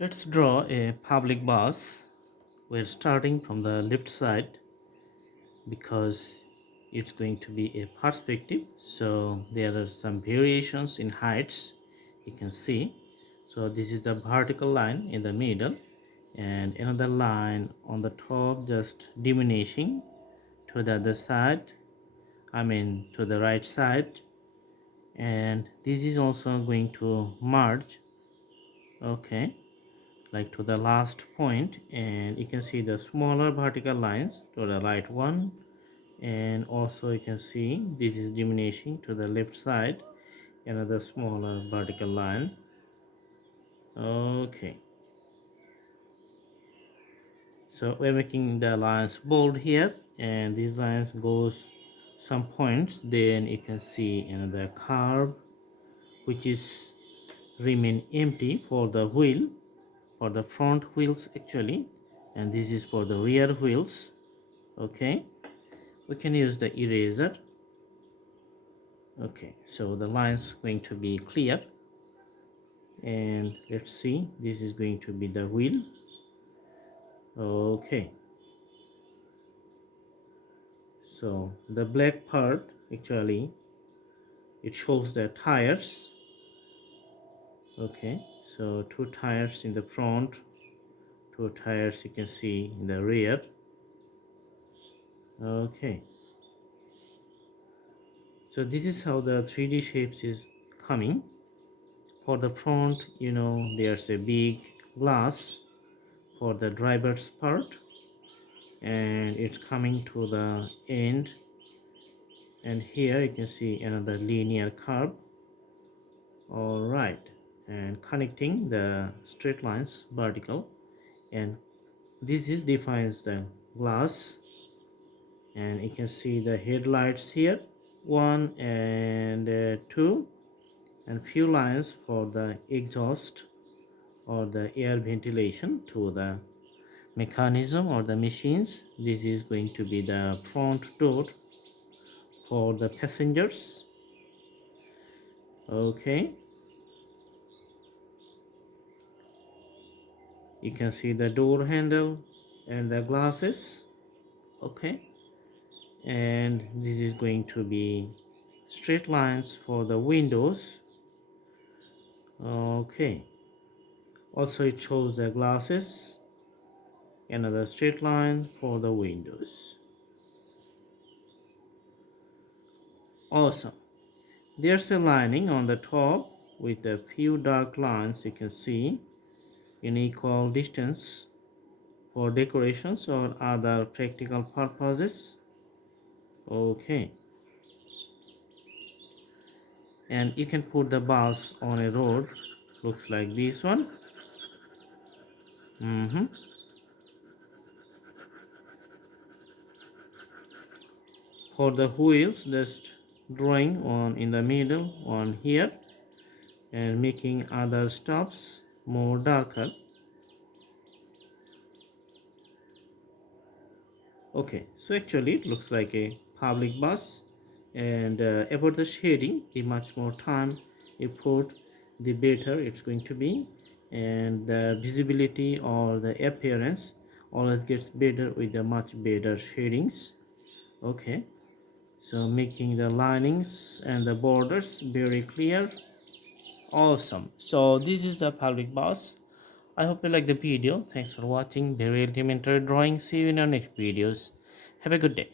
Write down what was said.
Let's draw a public bus. We're starting from the left side because it's going to be a perspective, so there are some variations in heights you can see. So this is the vertical line in the middle and another line on the top just diminishing to the other side, to the right side, and this is also going to merge, okay, like to the last point, and you can see the smaller vertical lines to the right one, and also you can see this is diminishing to the left side, another smaller vertical line. Okay, so we're making the lines bold here, and these lines goes some points, then you can see another curve which is remain empty for the wheel, for the front wheels actually, and this is for the rear wheels. Okay, we can use the eraser. Okay, so the lines going to be clear, and let's see, this is going to be the wheel. Okay, so the black part actually it shows the tires. Okay, so two tires in the front, two tires you can see in the rear. Okay, so this is how the 3D shapes is coming. For the front, there's a big glass for the driver's part, and it's coming to the end, and here you can see another linear curve. All right, and connecting the straight lines vertical, and this is defines the glass, and you can see the headlights here, one and two, and few lines for the exhaust or the air ventilation to the mechanism or the machines. This is going to be the front door for the passengers. Okay, you can see the door handle and the glasses. Okay, and this is going to be straight lines for the windows. Okay, also it shows the glasses, another straight line for the windows. Awesome. There's a lining on the top with a few dark lines you can see in equal distance for decorations or other practical purposes. Okay, and you can put the bus on a road, looks like this one. For the wheels, just drawing one in the middle, one here, and making other stops more darker. Okay, so actually it looks like a public bus, and about the shading, the much more time you put, the better it's going to be, and the visibility or the appearance always gets better with the much better shadings. Okay, so making the linings and the borders very clear. Awesome, so this is the public bus. I hope you like the video. Thanks for watching. Very elementary drawing. See you in our next videos. Have a good day.